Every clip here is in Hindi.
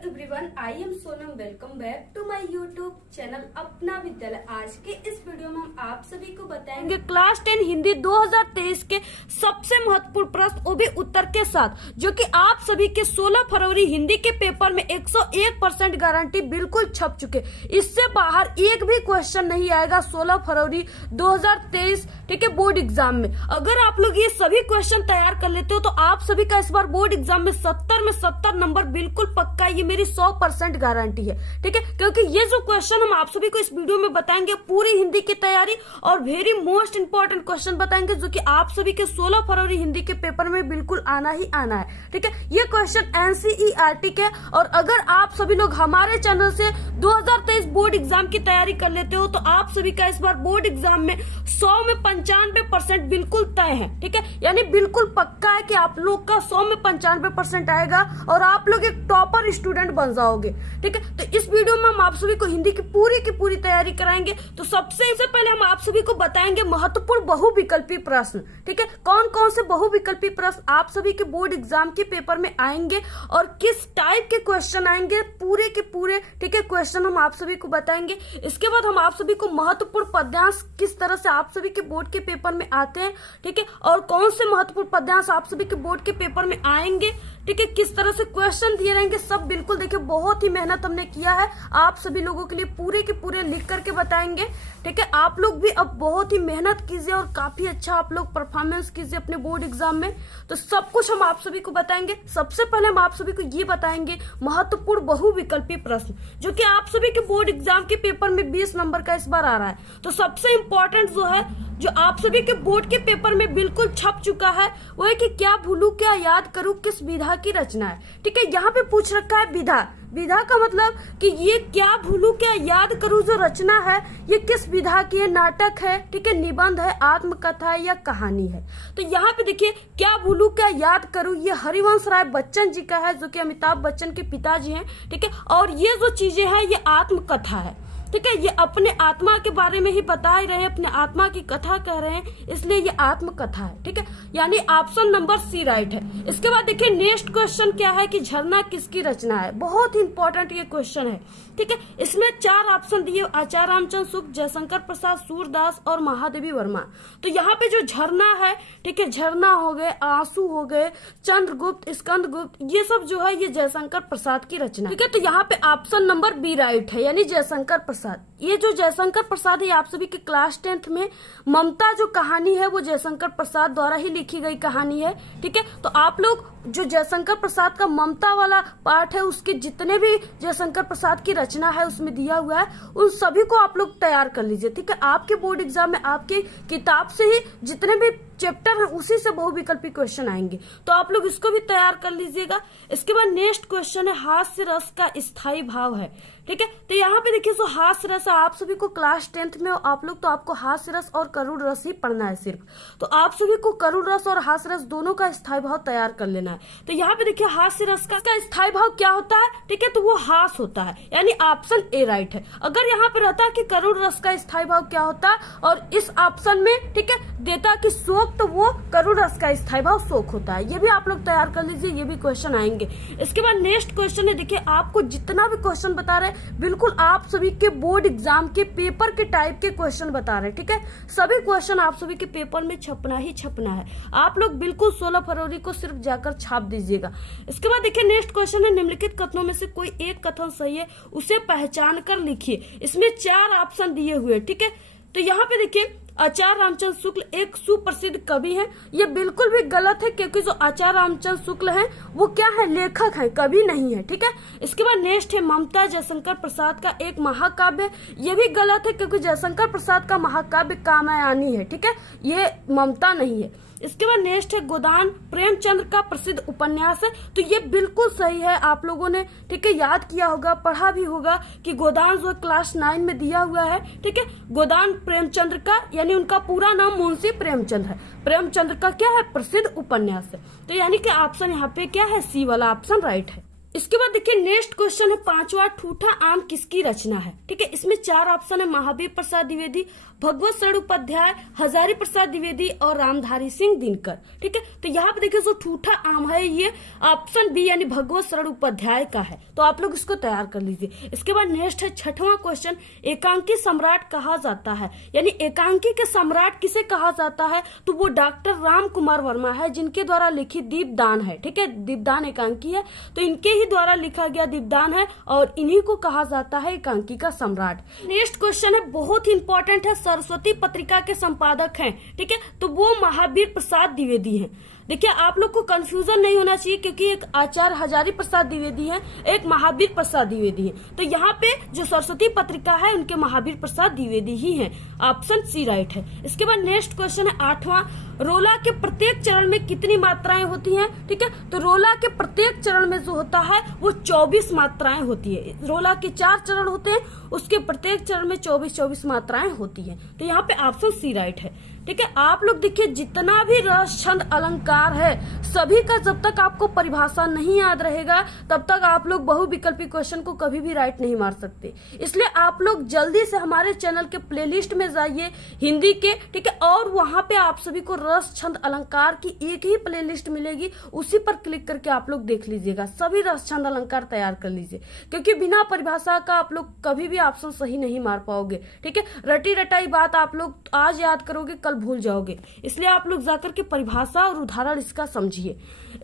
Everyone, I am Sonam. Welcome back to my YouTube channel Apna Vidyalaya. आज के इस वीडियो में हम आप सभी को बताएंगे क्लास 10 हिंदी 2023 के सबसे महत्वपूर्ण प्रश्न, वो भी उत्तर के साथ, जो कि आप सभी के 16 फरवरी हिंदी के पेपर में 101% गारंटी बिल्कुल छप चुके। इससे बाहर एक भी क्वेश्चन नहीं आएगा 16 फरवरी 2023 ठीक है बोर्ड एग्जाम में। अगर आप लोग ये सभी क्वेश्चन तैयार कर लेते हो तो आप सभी का इस बार बोर्ड एग्जाम में 70 में 70 नंबर बिल्कुल पक्का। ये मेरी 100% गारंटी है, ठीक है, क्योंकि ये जो क्वेश्चन हम आप सभी को इस वीडियो में बताएंगे पूरी हिंदी की तैयारी और वेरी मोस्ट इंपॉर्टेंट क्वेश्चन बताएंगे, जो कि आप सभी के 16 फरवरी हिंदी के पेपर में बिल्कुल आना ही आना है, ठीक है। ये क्वेश्चन एनसीईआरटी के, और अगर आप सभी लोग हमारे चैनल से 2023 बोर्ड एग्जाम की तैयारी कर लेते हो तो आप सभी का इस बार बोर्ड एग्जाम में 100 में 95% बिल्कुल तय है, ठीक है, यानी बिल्कुल पक्का है कि आप लोग का 100 में 95% आएगा और आप लोग एक टॉपर स्टूडेंट बन जाओगे, ठीक है। तो इस वीडियो में हम आप सभी को हिंदी की पूरी तैयारी कराएंगे। तो सबसे पहले हम आप सभी को बताएंगे महत्वपूर्ण बहुविकल्पी प्रश्न, ठीक है, कौन कौन से बहुविकल्पी प्रश्न आप सभी के बोर्ड एग्जाम के पेपर में आएंगे और किस टाइप के क्वेश्चन आएंगे, पूरे के पूरे, ठीक है, क्वेश्चन हम आप सभी को बताएंगे। इसके बाद हम आप सभी को महत्वपूर्ण पद्यांश किस तरह से आप सभी के बोर्ड के पेपर में आते हैं, ठीक है, और कौन से महत्वपूर्ण पद्यांश आप सभी के बोर्ड के पेपर में आएंगे, ठीक है, किस तरह से क्वेश्चन दिए रहेंगे, सब बिल्कुल देखिए बहुत ही मेहनत हमने किया है आप सभी लोगों के लिए, पूरे के पूरे लिख करके बताएंगे, ठीक है। आप लोग भी अब बहुत ही मेहनत कीजिए और काफी अच्छा आप लोग परफॉर्मेंस कीजिए अपने बोर्ड एग्जाम में। तो सब कुछ हम आप सभी को बताएंगे। सबसे पहले हम आप सभी को ये बताएंगे महत्वपूर्ण बहुविकल्पी प्रश्न, जो कि आप सभी के बोर्ड एग्जाम के पेपर में 20 नंबर का इस बार आ रहा है। तो सबसे इंपॉर्टेंट जो है, जो आप सभी के बोर्ड के पेपर में बिल्कुल छप चुका है, वो है कि क्या भूलू क्या याद करूं किस विधा की रचना है, ठीक है। यहाँ पे पूछ रखा है विधा। विधा का मतलब कि ये क्या भूलू क्या याद करूं जो रचना है ये किस विधा की है, नाटक है, ठीक है, निबंध है, आत्मकथा है या कहानी है। तो यहाँ पे देखिए क्या भूलू क्या याद करूं, ये हरिवंश राय बच्चन जी का है, जो कि अमिताभ बच्चन के पिताजी हैं, ठीक है। और ये जो चीजें हैं ये आत्मकथा है, ठीक है, ये अपने आत्मा के बारे में ही बता ही रहे हैं, अपने आत्मा की कथा कह रहे हैं, इसलिए ये आत्मकथा है, ठीक है, यानी ऑप्शन नंबर सी राइट है। इसके बाद देखिए नेक्स्ट क्वेश्चन क्या है कि झरना किसकी रचना है। बहुत ही इंपॉर्टेंट ये क्वेश्चन है, ठीक है। इसमें 4 ऑप्शन दिए, आचार्य रामचंद्र शुक्ल, जयशंकर प्रसाद, सूरदास और महादेवी वर्मा। तो यहाँ पे जो झरना है, ठीक है, झरना हो गए, आंसू हो गए, चंद्रगुप्त, स्कंदगुप्त, ये सब जो है ये जयशंकर प्रसाद की रचना, ठीक है। तो यहाँ पे ऑप्शन नंबर बी राइट है, यानी जयशंकर प्रसाद। ये जो जयशंकर प्रसाद है आप सभी के क्लास 10th में ममता जो कहानी है वो जयशंकर प्रसाद द्वारा ही लिखी गई कहानी है, ठीक है। तो आप लोग जो जयशंकर प्रसाद का ममता वाला पार्ट है उसके जितने भी जयशंकर प्रसाद की रचना है उसमें दिया हुआ है उन सभी को आप लोग तैयार कर लीजिए, ठीक है। आपके बोर्ड एग्जाम में आपके किताब से ही जितने भी चैप्टर है उसी से बहुविकल्पी क्वेश्चन आएंगे, तो आप लोग इसको भी तैयार कर लीजिएगा। इसके बाद नेक्स्ट क्वेश्चन है हास्य रस का स्थायी भाव है, ठीक है। तो यहाँ पे देखिए हास्य रस आप सभी को क्लास 10th में आप लोग, तो आपको हास्य रस और करुण रस ही पढ़ना है सिर्फ, तो आप सभी को करुण रस और हास्य रस दोनों का स्थायी भाव तैयार कर लेना है। तो यहाँ पे देखिए हास्य रस का स्थायी भाव क्या होता है, ठीक है, तो वो हास होता है, यानी ऑप्शन ए राइट है। अगर यहाँ पे रहता है कि करुण रस का स्थायी भाव क्या होता है और इस ऑप्शन में, ठीक है, देता कि शोक, तो वो करुण रस का स्थायी भाव शोक होता है। ये भी आप लोग तैयार कर लीजिए, ये भी क्वेश्चन आएंगे। इसके बाद नेक्स्ट क्वेश्चन है, देखिए आपको जितना भी क्वेश्चन बता रहे बिल्कुल आप सभी के बोर्ड एग्जाम के पेपर के टाइप के क्वेश्चन बता रहे हैं, ठीक है। सभी क्वेश्चन आप सभी के पेपर में छपना ही छपना है। आप लोग बिल्कुल 16 फरवरी को सिर्फ जाकर छाप दीजिएगा। इसके बाद देखिए नेक्स्ट क्वेश्चन है निम्नलिखित कथनों में से कोई एक कथन सही है उसे पहचान कर लिखिए। इसमें 4 ऑप्शन दिए हुए, ठीक है। तो यहाँ पे देखिए आचार्य रामचंद्र शुक्ल एक सुप्रसिद्ध कवि हैं, ये बिल्कुल भी गलत है, क्योंकि जो आचार्य रामचंद्र शुक्ल हैं वो क्या है, लेखक है, कवि नहीं है, ठीक है। इसके बाद नेक्स्ट है ममता जयशंकर प्रसाद का एक महाकाव्य है, ये भी गलत है, क्योंकि जयशंकर प्रसाद का महाकाव्य कामयानी है, ठीक है, ये ममता नहीं है। इसके बाद नेक्स्ट है गोदान प्रेमचंद्र का प्रसिद्ध उपन्यास है, तो ये बिल्कुल सही है, आप लोगों ने, ठीक है, याद किया होगा, पढ़ा भी होगा कि गोदान जो क्लास 9 में दिया हुआ है, ठीक है, गोदान प्रेमचंद्र का, यानी उनका पूरा नाम मुंशी प्रेमचंद है, प्रेमचंद्र का क्या है प्रसिद्ध उपन्यास है। तो यानी कि ऑप्शन यहाँ पे क्या है, सी वाला ऑप्शन राइट है। इसके बाद देखिए नेक्स्ट क्वेश्चन है पांचवा, ठूठा आम किसकी रचना है। ठीक है, इसमें 4 ऑप्शन है, महावीर प्रसाद द्विवेदी, भगवत शरण उपाध्याय, हजारी प्रसाद द्विवेदी और रामधारी सिंह दिनकर। ठीक है, तो यहाँ पे देखिए जो ठूठा आम है ये ऑप्शन बी यानी भगवत शरण उपाध्याय का है, तो आप लोग इसको तैयार कर लीजिए। इसके बाद नेक्स्ट है छठवां क्वेश्चन, एकांकी सम्राट कहा जाता है, यानी एकांकी के सम्राट किसे कहा जाता है, तो वो डॉक्टर राम कुमार वर्मा है, जिनके द्वारा लिखित दीपदान है। ठीक है, दीपदान एकांकी है, तो इनके ही द्वारा लिखा गया दीपदान है और इन्हीं को कहा जाता है एकांकी का सम्राट। नेक्स्ट क्वेश्चन है बहुत ही इंपॉर्टेंट है, सरस्वती पत्रिका के संपादक हैं। ठीक है, तो वो महावीर प्रसाद द्विवेदी हैं। देखिए आप लोग को कंफ्यूजन नहीं होना चाहिए, क्योंकि एक आचार्य हजारी प्रसाद द्विवेदी है, एक महावीर प्रसाद द्विवेदी है, तो यहाँ पे जो सरस्वती पत्रिका है उनके महावीर प्रसाद द्विवेदी ही हैं। ऑप्शन सी राइट है। इसके बाद नेक्स्ट क्वेश्चन है आठवां, रोला के प्रत्येक चरण में कितनी मात्राएं होती हैं। ठीक है, तो रोला के प्रत्येक चरण में जो होता है वो 24 मात्राएं होती है। रोला के 4 चरण होते हैं, उसके प्रत्येक चरण में 24 मात्राएं होती है, तो यहाँ पे ऑप्शन सी राइट है। ठीक है, आप लोग देखिए जितना भी रस छंद अलंकार है सभी का जब तक आपको परिभाषा नहीं याद रहेगा तब तक आप लोग बहुविकल्पी क्वेश्चन को कभी भी राइट नहीं मार सकते। इसलिए आप लोग जल्दी से हमारे चैनल के प्लेलिस्ट में जाइए हिंदी के। ठीक है, और वहां पे आप सभी को रस छंद अलंकार की एक ही प्लेलिस्ट मिलेगी, उसी पर क्लिक करके आप लोग देख लीजिएगा, सभी रस छंद अलंकार तैयार कर लीजिए, क्योंकि बिना परिभाषा का आप लोग कभी भी ऑप्शन सही नहीं मार पाओगे। ठीक है, रटी रटाई बात आप लोग आज याद करोगे कल भूल जाओगे, इसलिए आप लोग जाकर के परिभाषा और उदाहरण इसका समझिए।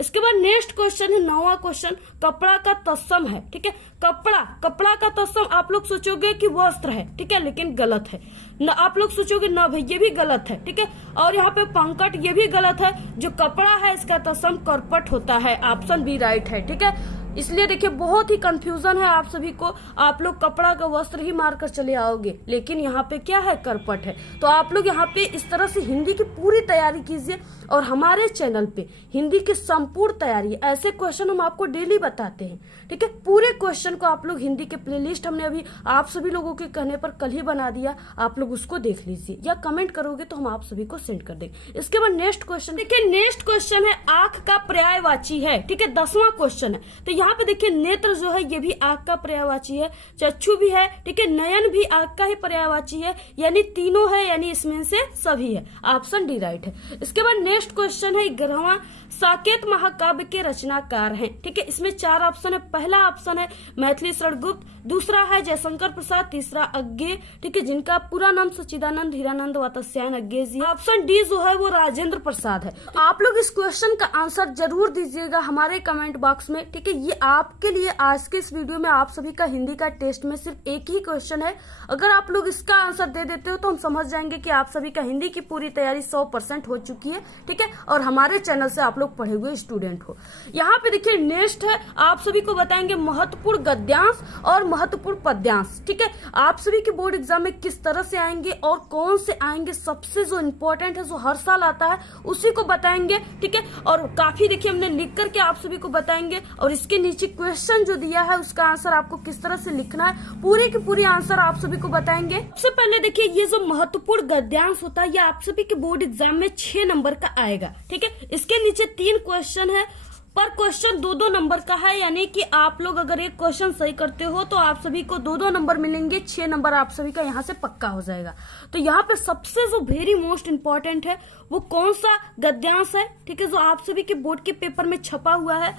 इसके बाद नेक्स्ट क्वेश्चन है 9वां क्वेश्चन, कपड़ा का तत्सम है। ठीक है, कपड़ा का तत्सम आप लोग सोचोगे कि वस्त्र है। ठीक है, लेकिन गलत है। न आप लोग सोचोगे न भाई ये भी गलत है। ठीक है, और यहाँ पे पंकट ये भी गलत है, जो कपड़ा है इसका तत्सम करपट होता है। ऑप्शन बी राइट है। ठीक है, इसलिए देखिए बहुत ही कंफ्यूजन है आप सभी को, आप लोग कपड़ा का वस्त्र ही मारकर चले आओगे, लेकिन यहाँ पे क्या है, करपट है। तो आप लोग यहाँ पे इस तरह से हिंदी की पूरी तैयारी कीजिए और हमारे चैनल पे हिंदी की संपूर्ण तैयारी, ऐसे क्वेश्चन हम आपको डेली बताते हैं। ठीक है, पूरे क्वेश्चन को आप लोग हिंदी के प्लेलिस्ट हमने अभी आप सभी लोगों के कहने पर कल ही बना दिया, आप लोग उसको देख लीजिए या कमेंट करोगे तो हम आप सभी को सेंड कर देंगे। इसके बाद नेक्स्ट क्वेश्चन देखिए, नेक्स्ट क्वेश्चन है आंख का पर्यायवाची है। ठीक है, 10वां क्वेश्चन है, तो यहाँ पे देखिए नेत्र जो है ये भी आंख का पर्यायवाची है, चक्षु भी है। ठीक है, नयन भी आंख का ही पर्यायवाची है, यानी तीनों है, यानी इसमें से सभी है। ऑप्शन डी राइट है। इसके बाद नेक्स्ट क्वेश्चन है 11वां, साकेत महाकाव्य के रचनाकार हैं। ठीक है, इसमें 4 ऑप्शन है। पहला ऑप्शन है मैथिली शरण गुप्त, दूसरा है जयशंकर प्रसाद, तीसरा अज्ञे। ठीक है, जिनका पूरा नाम सच्चिदानंद हीरानंद वात्स्यायन अज्ञे जी। ऑप्शन डी जो है वो राजेंद्र प्रसाद है। आप लोग इस क्वेश्चन का आंसर जरूर दीजिएगा हमारे कमेंट बॉक्स में। ठीक है, ये आपके लिए आज के इस वीडियो में आप सभी का हिंदी का टेस्ट में सिर्फ एक ही क्वेश्चन है। अगर आप लोग इसका आंसर दे देते हो तो हम समझ जाएंगे कि आप सभी का हिंदी की पूरी तैयारी 100% हो चुकी है। ठीक है, और हमारे चैनल से आप लोग पढ़े हुए स्टूडेंट हो। यहाँ पे देखिए नेक्स्ट है, आप सभी को बताएंगे महत्वपूर्ण गद्यांश और महत्वपूर्ण पद्यांश। ठीक है, आप सभी के बोर्ड एग्जाम में किस तरह से आएंगे और कौन से आएंगे, सबसे जो इम्पोर्टेंट है जो हर साल आता है उसी को बताएंगे। ठीक है, और काफी देखिए हमने लिख करके आप सभी को बताएंगे, और इसके नीचे क्वेश्चन जो दिया है उसका आंसर आपको किस तरह से लिखना है, पूरे की पूरी आंसर आप सभी को बताएंगे। सबसे पहले देखिए ये जो महत्वपूर्ण गद्यांश होता है ये आप सभी के बोर्ड एग्जाम में 6 नंबर का आएगा। ठीक है, इसके नीचे 3 क्वेश्चन है, पर क्वेश्चन 2-2 नंबर का है, यानी कि आप लोग अगर एक क्वेश्चन सही करते हो तो आप सभी को 2-2 नंबर मिलेंगे, 6 नंबर आप सभी का यहाँ से पक्का हो जाएगा। तो यहाँ पे सबसे जो वेरी मोस्ट इम्पोर्टेंट है वो कौन सा गद्यांश है। ठीक है, जो आप सभी के बोर्ड के पेपर में छपा हुआ है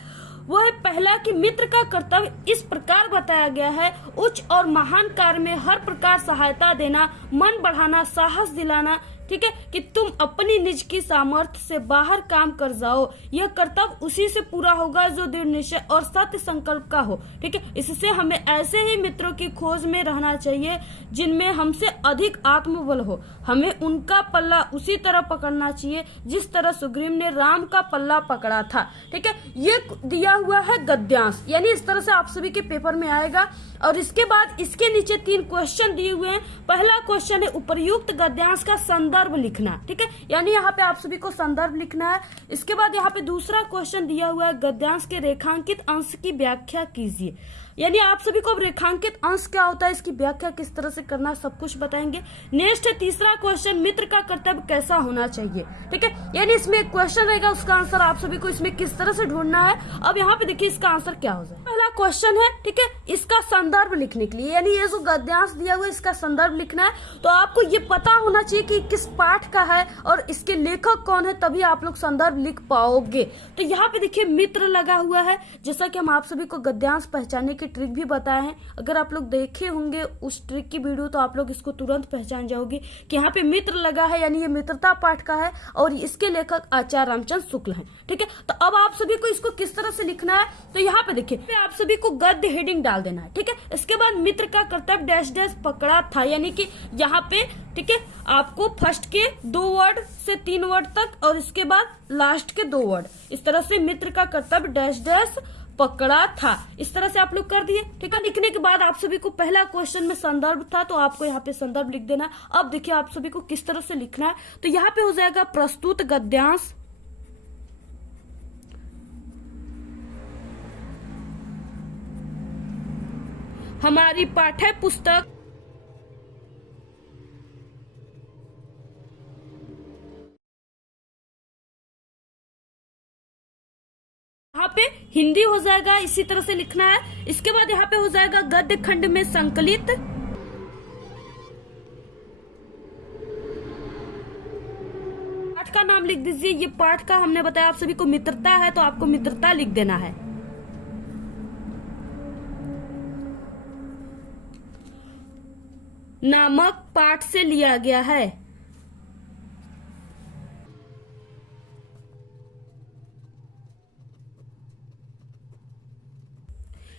वो है पहला कि मित्र का कर्तव्य इस प्रकार बताया गया है, उच्च और महान कार्य में हर प्रकार सहायता देना, मन बढ़ाना, साहस दिलाना। ठीक है, कि तुम अपनी निज की सामर्थ्य से बाहर काम कर जाओ, यह कर्तव्य उसी से पूरा होगा जो दृढ़ निश्चय और सत्य संकल्प का हो। ठीक है, इससे हमें ऐसे ही मित्रों की खोज में रहना चाहिए जिनमें हमसे अधिक आत्मबल हो। हमें उनका पल्ला उसी तरह पकड़ना चाहिए जिस तरह सुग्रीव ने राम का पल्ला पकड़ा था। ठीक है, ये दिया हुआ है गद्यांश, यानी इस तरह से आप सभी के पेपर में आएगा। और इसके बाद इसके नीचे 3 क्वेश्चन दिए हुए हैं। पहला क्वेश्चन है उपर्युक्त गद्यांश का संदर्भ लिखना। ठीक है, यानी यहाँ पे आप सभी को संदर्भ लिखना है। इसके बाद यहाँ पे दूसरा क्वेश्चन दिया हुआ है गद्यांश के रेखांकित अंश की व्याख्या कीजिए। यानी आप सभी को अब रेखांकित अंश क्या होता है, इसकी व्याख्या किस तरह से करना, सब कुछ बताएंगे। नेक्स्ट है तीसरा क्वेश्चन, मित्र का कर्तव्य कैसा होना चाहिए। ठीक है, यानी इसमें एक क्वेश्चन रहेगा, उसका आंसर आप सभी को इसमें किस तरह से ढूंढना है। अब यहाँ पे देखिए इसका आंसर क्या हो जाए। पहला क्वेश्चन है, ठीक है, इसका संदर्भ लिखने के लिए, यानी ये जो गद्यांश दिया हुआ है इसका संदर्भ लिखना है। तो आपको ये पता होना चाहिए कि किस पाठ का है और इसके लेखक कौन है, तभी आप लोग संदर्भ लिख पाओगे। तो यहाँ पे देखिए मित्र लगा हुआ है, जैसा कि हम आप सभी को गद्यांश पहचानने की ट्रिक भी बताए हैं। अगर आप लोग देखे होंगे उस ट्रिक की वीडियो तो आप लोग इसको तुरंत पहचान जाओगे कि यहाँ पे मित्र लगा है, यानी ये मित्रता पाठ का है और इसके लेखक आचार्य रामचंद्र शुक्ल हैं। ठीक है, तो अब आप सभी को इसको किस तरह से लिखना है, तो यहाँ पे देखिए आप सभी को गद्य हेडिंग डाल देना है। ठीक है, इसके बाद मित्र का कर्तव्य डैश डैश पकड़ा था, यानी कि यहाँ पे ठीक है आपको फर्स्ट के 2 वर्ड से 3 वर्ड तक और इसके बाद लास्ट के 2 वर्ड, इस तरह से मित्र का कर्तव्य डैश डैश पकड़ा था, इस तरह से आप लोग कर दिए। ठीक है, लिखने के बाद आप सभी को पहला क्वेश्चन में संदर्भ था तो आपको यहाँ पे संदर्भ लिख देना। अब देखिए आप सभी को किस तरह से लिखना है, तो यहाँ पे हो जाएगा प्रस्तुत गद्यांश हमारी पाठ्य पुस्तक यहाँ पे हिंदी हो जाएगा, इसी तरह से लिखना है। इसके बाद यहाँ पे हो जाएगा गद्य खंड में संकलित, पाठ का नाम लिख दीजिए। ये पाठ का हमने बताया आप सभी को मित्रता है तो आपको मित्रता लिख देना है। नामक पाठ से लिया गया है।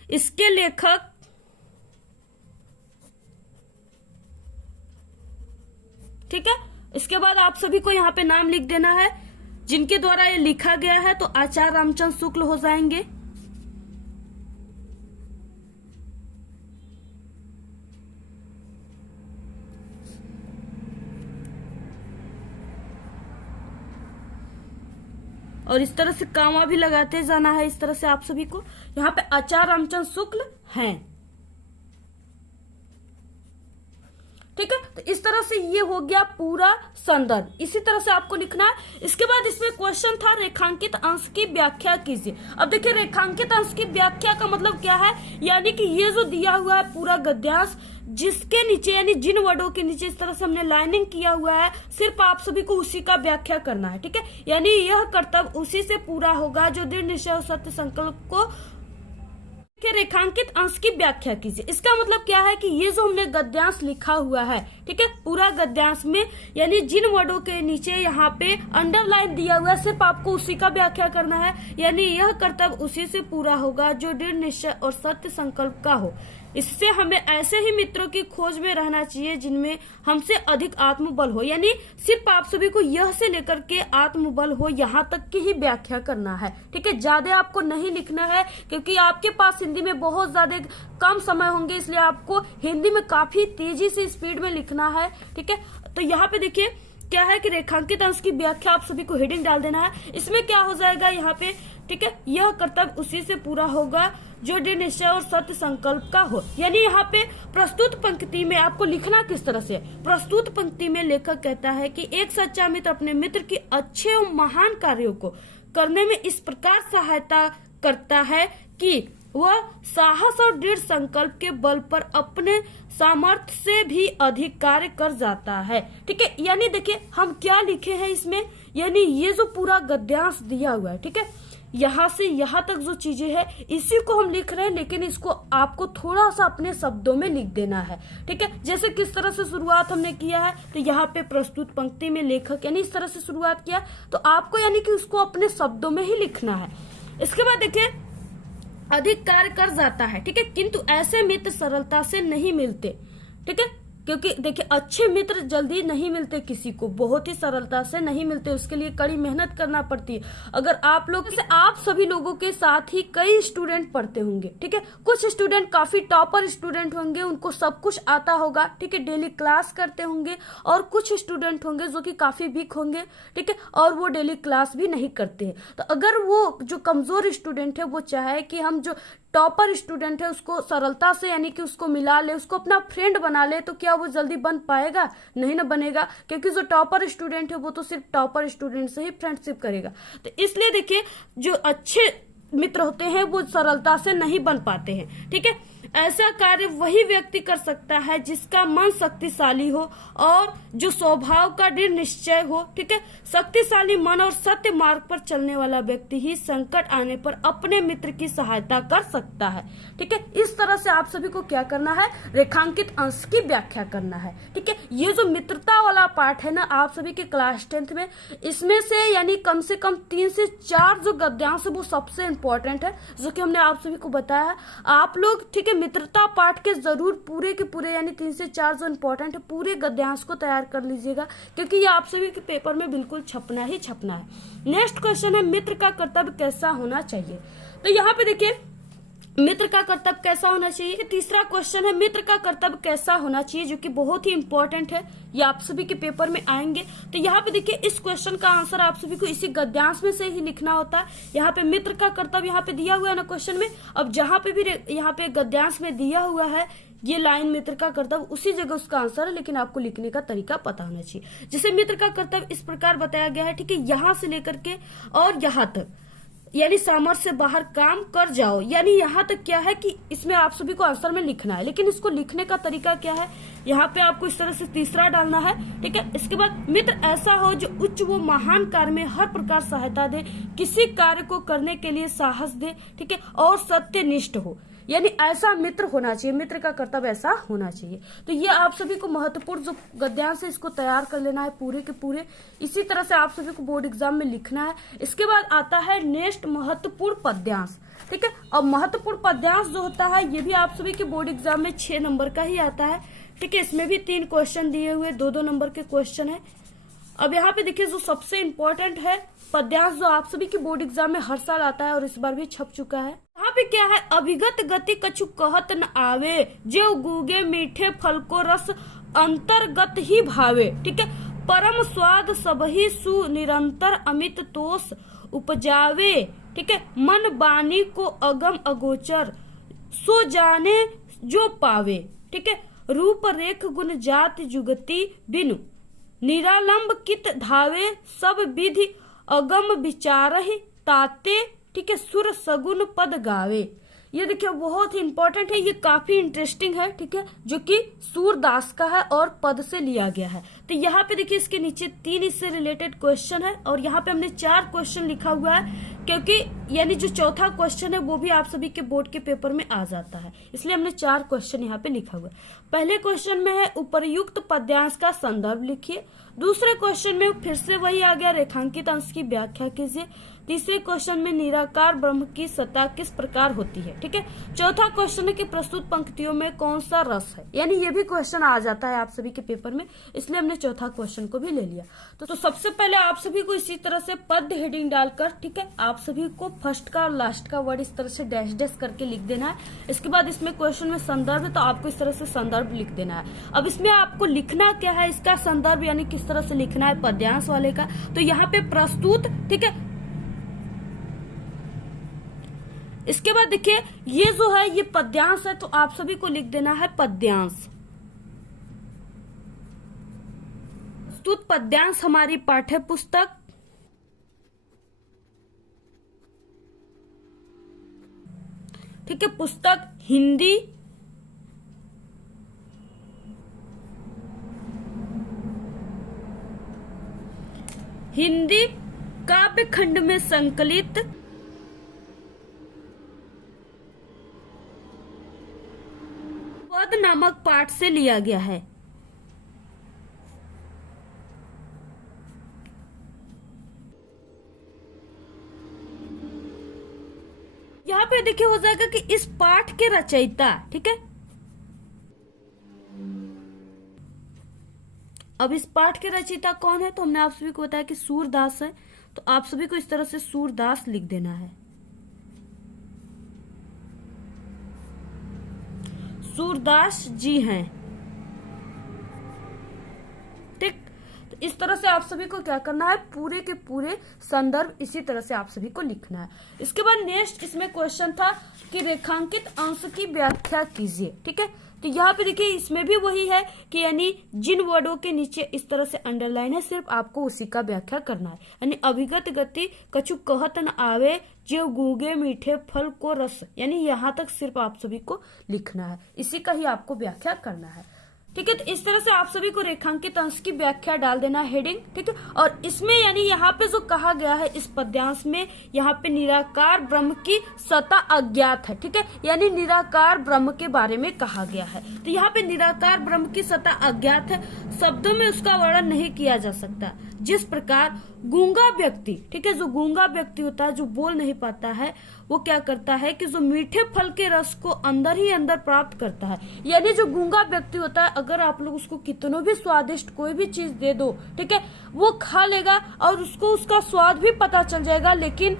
इसके लेखक ठीक है, इसके बाद आप सभी को यहाँ पे नाम लिख देना है जिनके द्वारा ये लिखा गया है, तो आचार्य रामचंद्र शुक्ल हो जाएंगे। और इस तरह से कामा भी लगाते जाना है, इस तरह से आप सभी को यहाँ पे आचार्य रामचंद्र शुक्ल हैं। ठीक है, तो इस तरह से ये हो गया पूरा संदर्भ, इसी तरह से आपको लिखना है। इसके बाद इसमें क्वेश्चन था रेखांकित अंश की व्याख्या कीजिए। अब देखिए रेखांकित अंश की व्याख्या का मतलब क्या है, यानी कि ये जो दिया हुआ है पूरा गद्यांश, जिसके नीचे यानी जिन वर्डों के नीचे इस तरह से हमने लाइनिंग किया हुआ है, सिर्फ आप सभी को उसी का व्याख्या करना है। ठीक है, यानी यह कर्तव्य उसी से पूरा होगा जो दृढ़ निश्चय और सत्य संकल्प को के रेखांकित अंश की व्याख्या कीजिए। इसका मतलब क्या है कि ये जो हमने गद्यांश लिखा हुआ है, ठीक है, पूरा गद्यांश में यानी जिन वर्डों के नीचे यहाँ पे अंडरलाइन दिया हुआ है, सिर्फ आपको उसी का व्याख्या करना है। यानी यह कर्तव्य उसी से पूरा होगा जो दृढ़ निश्चय और सत्य संकल्प का हो। इससे हमें ऐसे ही मित्रों की खोज में रहना चाहिए जिनमें हमसे अधिक आत्मबल हो, यानी सिर्फ आप सभी को यह से लेकर के आत्मबल हो यहाँ तक की ही व्याख्या करना है। ठीक है, ज्यादा आपको नहीं लिखना है क्योंकि आपके पास हिंदी में बहुत ज्यादा कम समय होंगे, इसलिए आपको हिंदी में काफी तेजी से स्पीड में लिखना है। ठीक है, तो यहाँ पे देखिए क्या है कि रेखांकित अंश की व्याख्या आप सभी को हेडिंग डाल देना है। इसमें क्या हो जाएगा यहाँ पे, ठीक है, यह कर्तव्य उसी से पूरा होगा जो दृढ़ निश्चय और सत्य संकल्प का हो। यानी यहाँ पे प्रस्तुत पंक्ति में आपको लिखना किस तरह से, प्रस्तुत पंक्ति में लेखक कहता है कि एक सच्चा मित्र अपने मित्र के अच्छे और महान कार्यों को करने में इस प्रकार सहायता करता है कि वह साहस और दृढ़ संकल्प के बल पर अपने सामर्थ्य से भी अधिक कार्य कर जाता है। ठीक है, यानी देखिए हम क्या लिखे हैं इसमें, यानी ये जो पूरा गद्यांश दिया हुआ है, ठीक है, यहाँ से यहाँ तक जो चीजें हैं इसी को हम लिख रहे हैं, लेकिन इसको आपको थोड़ा सा अपने शब्दों में लिख देना है। ठीक है, जैसे किस तरह से शुरुआत हमने किया है, तो यहाँ पे प्रस्तुत पंक्ति में लेखक यानी इस तरह से शुरुआत किया, तो आपको यानी कि उसको अपने शब्दों में ही लिखना है। इसके बाद देखिए अधिक कार्य कर जाता है। ठीक है, किंतु ऐसे मित्र सरलता से नहीं मिलते। ठीक है, क्योंकि देखिए अच्छे मित्र जल्दी नहीं मिलते किसी को, बहुत ही सरलता से नहीं मिलते, उसके लिए कड़ी मेहनत करना पड़ती है। अगर आप लोग जैसे आप सभी लोगों के साथ ही कई स्टूडेंट पढ़ते होंगे, ठीक है, कुछ स्टूडेंट काफी टॉपर स्टूडेंट होंगे, उनको सब कुछ आता होगा, ठीक है, डेली क्लास करते होंगे, और कुछ स्टूडेंट होंगे जो कि काफी वीक होंगे, ठीक है, और वो डेली क्लास भी नहीं करते हैं। तो अगर वो जो कमजोर स्टूडेंट है वो चाहे कि हम जो टॉपर स्टूडेंट है उसको सरलता से यानी कि उसको मिला ले, उसको अपना फ्रेंड बना ले, तो क्या वो जल्दी बन पाएगा? नहीं ना बनेगा, क्योंकि जो टॉपर स्टूडेंट है वो तो सिर्फ टॉपर स्टूडेंट से ही फ्रेंडशिप करेगा। तो इसलिए देखिए जो अच्छे मित्र होते हैं वो सरलता से नहीं बन पाते हैं। ठीक है, ऐसा कार्य वही व्यक्ति कर सकता है जिसका मन शक्तिशाली हो और जो स्वभाव का दृढ़ निश्चय हो। ठीक है, शक्तिशाली मन और सत्य मार्ग पर चलने वाला व्यक्ति ही संकट आने पर अपने मित्र की सहायता कर सकता है। ठीक है, इस तरह से आप सभी को क्या करना है, रेखांकित अंश की व्याख्या करना है। ठीक है, ये जो मित्रता वाला पार्ट है ना आप सभी के क्लास 10th में, इसमें से यानी कम से कम 3 से 4 जो गद्यांश है वो सबसे इंपॉर्टेंट है, जो कि हमने आप सभी को बताया। आप लोग ठीक है मित्रता पाठ के जरूर पूरे के पूरे यानी 3 से 4 जो इंपॉर्टेंट है पूरे गद्यांश को तैयार कर लीजिएगा, क्योंकि ये आप सभी के पेपर में बिल्कुल छपना ही छपना है। नेक्स्ट क्वेश्चन है मित्र का कर्तव्य कैसा होना चाहिए। तो यहाँ पे देखिए मित्र का कर्तव्य कैसा होना चाहिए। तीसरा क्वेश्चन है मित्र का कर्तव्य कैसा होना चाहिए, जो कि बहुत ही इंपॉर्टेंट है, ये आप सभी के पेपर में आएंगे। तो यहाँ पे देखिए इस क्वेश्चन का आंसर आप सभी को इसी गद्यांश में से ही लिखना होता है। यहाँ पे मित्र का कर्तव्य यहाँ पे दिया हुआ है ना क्वेश्चन में, अब जहाँ पे भी यहाँ पे गद्यांश में दिया हुआ है ये लाइन मित्र का कर्तव्य उसी जगह उसका आंसर है, लेकिन आपको लिखने का तरीका पता होना चाहिए। जैसे मित्र का कर्तव्य इस प्रकार बताया गया है, ठीक है, यहाँ से लेकर के और यहाँ तक यानी सामर्थ्य से बाहर काम कर जाओ, यानी यहाँ तक क्या है कि इसमें आप सभी को आंसर में लिखना है, लेकिन इसको लिखने का तरीका क्या है, यहाँ पे आपको इस तरह से तीसरा डालना है। ठीक है, इसके बाद मित्र ऐसा हो जो उच्च वो महान कार्य में हर प्रकार सहायता दे, किसी कार्य को करने के लिए साहस दे, ठीक है, और सत्यनिष्ठ हो, यानी ऐसा मित्र होना चाहिए, मित्र का कर्तव्य ऐसा होना चाहिए। तो ये आप सभी को महत्वपूर्ण जो गद्यांश है इसको तैयार कर लेना है पूरे के पूरे, इसी तरह से आप सभी को बोर्ड एग्जाम में लिखना है। इसके बाद आता है नेक्स्ट महत्वपूर्ण पद्यांश। ठीक है, अब महत्वपूर्ण पद्यांश जो होता है ये भी आप सभी के बोर्ड एग्जाम में 6 नंबर का ही आता है। ठीक है, इसमें भी 3 क्वेश्चन दिए हुए, 2-2 नंबर के क्वेश्चन है। अब यहाँ पे देखिए जो सबसे इम्पोर्टेंट है पद्यांश जो आप सभी के बोर्ड एग्जाम में हर साल आता है और इस बार भी छप चुका है, यहाँ पे क्या है, अभिगत गति कछु कहत न आवे, जे गूगे मीठे फल को रस अंतर्गत ही भावे। ठीक है, परम स्वाद सबही सु निरंतर अमित तोष उपजावे। ठीक है, मन बानी को अगम अगोचर सो जाने जो पावे। ठीक है, रूप रेख गुण जाति जुगति बिनु निरालंब कित धावे, सब विधि अगम विचारहि ताते। ठीक है, सुर सगुन पद गावे। ये देखिए बहुत ही इंपॉर्टेंट है, ये काफी इंटरेस्टिंग है। ठीक है, जो कि सूरदास का है और पद से लिया गया है। तो यहाँ पे देखिए इसके नीचे 3 इससे रिलेटेड क्वेश्चन है और यहाँ पे हमने 4 क्वेश्चन लिखा हुआ है, क्योंकि यानी जो चौथा क्वेश्चन है वो भी आप सभी के बोर्ड के पेपर में आ जाता है, इसलिए हमने 4 क्वेश्चन यहाँ पे लिखा हुआ है। पहले क्वेश्चन में है उपर्युक्त पद्यांश का संदर्भ लिखिए। दूसरे क्वेश्चन में फिर से वही आ गया, रेखांकित अंश की व्याख्या कीजिए। तीसरे क्वेश्चन में निराकार ब्रह्म की सत्ता किस प्रकार होती है। ठीक है, चौथा क्वेश्चन है कि प्रस्तुत पंक्तियों में कौन सा रस है, यानी ये भी क्वेश्चन आ जाता है आप सभी के पेपर में, इसलिए हमने चौथा क्वेश्चन को भी ले लिया। तो सबसे पहले आप सभी को इसी तरह से पद हेडिंग डालकर, ठीक है, आप सभी को फर्स्ट का और लास्ट का वर्ड इस तरह से डैश डैश करके लिख देना है। इसके बाद इसमें क्वेश्चन में संदर्भ है तो आपको इस तरह से संदर्भ लिख देना है। अब इसमें आपको लिखना क्या है, इसका संदर्भ यानी किस तरह से लिखना है पद्यांश वाले का, तो यहाँ पे प्रस्तुत। ठीक है, इसके बाद देखिए ये जो है ये पद्यांश है, तो आप सभी को लिख देना है पद्यांश। प्रस्तुत पद्यांश हमारी पाठ्य पुस्तक ठीक है, पुस्तक हिंदी काव्य खंड में संकलित पद नामक पाठ से लिया गया है। यहाँ पे देखिए हो जाएगा कि इस पाठ के रचयिता। ठीक है, अब इस पाठ के रचयिता कौन है, तो हमने आप सभी को बताया कि सूरदास है, तो आप सभी को इस तरह से सूरदास लिख देना है। सूरदास जी हैं। ठीक, तो इस तरह से आप सभी को क्या करना है, पूरे के पूरे संदर्भ इसी तरह से आप सभी को लिखना है। इसके बाद नेक्स्ट इसमें क्वेश्चन था कि रेखांकित अंश की व्याख्या कीजिए। ठीक है, तो यहाँ पे देखिए इसमें भी वही है कि यानी जिन वर्डों के नीचे इस तरह से अंडरलाइन है सिर्फ आपको उसी का व्याख्या करना है। यानी अभिगत गति कछु कहत न आवे जो गूंगे मीठे फल को रस, यानी यहाँ तक सिर्फ आप सभी को लिखना है, इसी का ही आपको व्याख्या करना है। ठीक है, तो इस तरह से आप सभी को रेखांकित अंश की व्याख्या डाल देना हेडिंग। ठीक है, और इसमें यानी यहाँ पे जो कहा गया है इस पद्यांश में, यहाँ पे निराकार ब्रह्म की सत्ता अज्ञात है। ठीक है, यानी निराकार ब्रह्म के बारे में कहा गया है। तो यहाँ पे निराकार ब्रह्म की सत्ता अज्ञात है, शब्दों में उसका वर्णन नहीं किया जा सकता। जिस प्रकार गूंगा व्यक्ति, ठीक है, जो गूंगा व्यक्ति होता है, जो बोल नहीं पाता है, वो क्या करता है कि जो मीठे फल के रस को अंदर ही अंदर प्राप्त करता है। यानी जो गूंगा व्यक्ति होता है, अगर आप लोग उसको कितनों भी स्वादिष्ट कोई भी चीज दे दो, ठीक है, वो खा लेगा और उसको उसका स्वाद भी पता चल जाएगा, लेकिन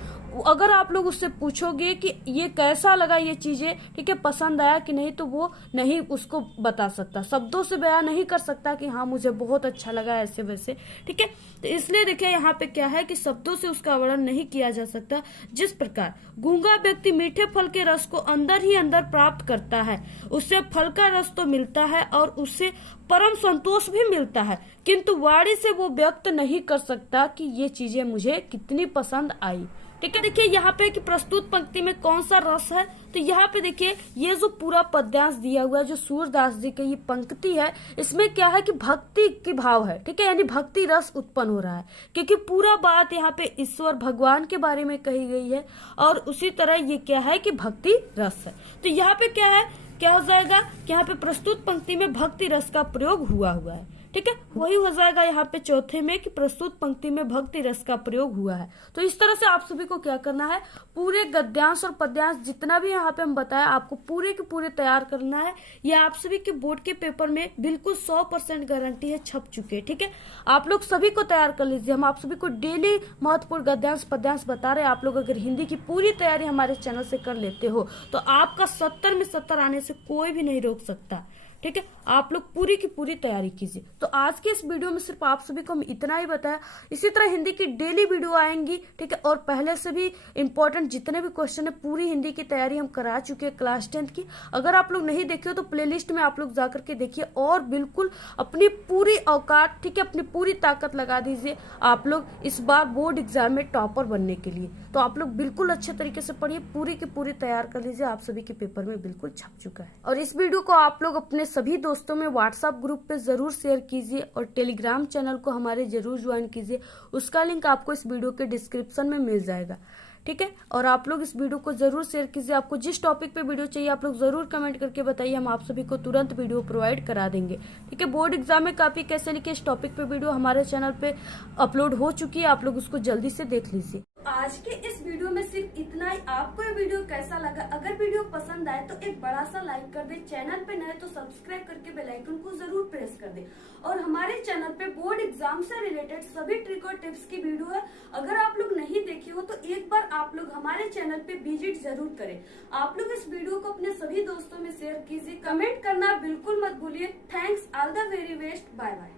अगर आप लोग उससे पूछोगे कि ये कैसा लगा ये चीजें, ठीक है, पसंद आया कि नहीं, तो वो नहीं उसको बता सकता, शब्दों से बयान नहीं कर सकता कि हाँ मुझे बहुत अच्छा लगा ऐसे वैसे। ठीक है, तो इसलिए देखिए यहाँ पे क्या है कि शब्दों से उसका वर्णन नहीं किया जा सकता। जिस प्रकार गूंगा व्यक्ति मीठे फल के रस को अंदर ही अंदर प्राप्त करता है, उससे फल का रस तो मिलता है और उससे परम संतोष भी मिलता है, किंतु वाणी से वो व्यक्त नहीं कर सकता कि ये चीजें मुझे कितनी पसंद आई। ठीक है, देखिए यहाँ पे कि प्रस्तुत पंक्ति में कौन सा रस है, तो यहाँ पे देखिए ये जो पूरा पद्यांश दिया हुआ है, जो सूरदास जी की ये पंक्ति है, इसमें क्या है कि भक्ति की भाव है। ठीक है, यानी भक्ति रस उत्पन्न हो रहा है, क्योंकि पूरा बात यहाँ पे ईश्वर भगवान के बारे में कही गई है और उसी तरह ये क्या है कि भक्ति रस है। तो यहाँ पे क्या है, क्या हो जाएगा कि यहाँ पे प्रस्तुत पंक्ति में भक्ति रस का प्रयोग हुआ है। ठीक है, वही हो जाएगा यहाँ पे चौथे में कि प्रस्तुत पंक्ति में भक्ति रस का प्रयोग हुआ है। तो इस तरह से आप सभी को क्या करना है, पूरे गद्यांश और पद्यांश जितना भी यहाँ पे हम बताया आपको पूरे के पूरे तैयार करना है। ये आप सभी के बोर्ड के पेपर में बिल्कुल 100% गारंटी है, छप चुके। ठीक है, आप लोग सभी को तैयार कर लीजिए। हम आप सभी को डेली महत्वपूर्ण गद्यांश पद्यांश बता रहे हैं। आप लोग अगर हिंदी की पूरी तैयारी हमारे चैनल से कर लेते हो तो आपका 70 में 70 आने से कोई भी नहीं रोक सकता। ठीक है, आप लोग पूरी की पूरी तैयारी कीजिए। तो आज के इस वीडियो में सिर्फ आप सभी को हम इतना ही बताया। इसी तरह हिंदी की डेली वीडियो आएंगी। ठीक है, और पहले से भी इंपॉर्टेंट जितने भी क्वेश्चन है पूरी हिंदी की तैयारी हम करा चुके हैं क्लास 10 की। अगर आप लोग नहीं देखे हो तो प्लेलिस्ट में आप लोग जाकर के देखिए और बिल्कुल अपनी पूरी औकात, ठीक है, अपनी पूरी ताकत लगा दीजिए आप लोग इस बार बोर्ड एग्जाम में टॉपर बनने के लिए। तो आप लोग बिल्कुल अच्छे तरीके से पढ़िए, पूरी की पूरी तैयार कर लीजिए। आप सभी के पेपर में बिल्कुल छप चुका है। और इस वीडियो को आप लोग अपने सभी दोस्तों में व्हाट्सएप ग्रुप पे जरूर शेयर कीजिए और टेलीग्राम चैनल को हमारे जरूर ज्वाइन कीजिए। उसका लिंक आपको इस वीडियो के डिस्क्रिप्शन में मिल जाएगा। ठीक है, और आप लोग इस वीडियो को जरूर शेयर कीजिए। आपको जिस टॉपिक पे वीडियो चाहिए आप लोग जरूर कमेंट करके बताइए, हम आप सभी को तुरंत वीडियो प्रोवाइड करा देंगे। ठीक है, बोर्ड एग्जाम में कॉपी कैसे लिखे इस टॉपिक पे वीडियो हमारे चैनल पे अपलोड हो चुकी है, आप लोग उसको जल्दी से देख लीजिए। आज के इस वीडियो में सिर्फ इतना ही। आपको ये वीडियो कैसा लगा? अगर वीडियो पसंद आए तो एक बड़ा सा लाइक कर दे, चैनल पे नए तो सब्सक्राइब करके बेल आइकन को जरूर प्रेस कर दे। और हमारे चैनल पे बोर्ड एग्जाम से रिलेटेड सभी ट्रिक और टिप्स की वीडियो है, अगर आप लोग नहीं देखे हो तो एक बार आप लोग हमारे चैनल पे विजिट जरूर करें। आप लोग इस वीडियो को अपने सभी दोस्तों में शेयर कीजिए, कमेंट करना बिल्कुल मत भूलिए। Thanks, all the very best, bye bye.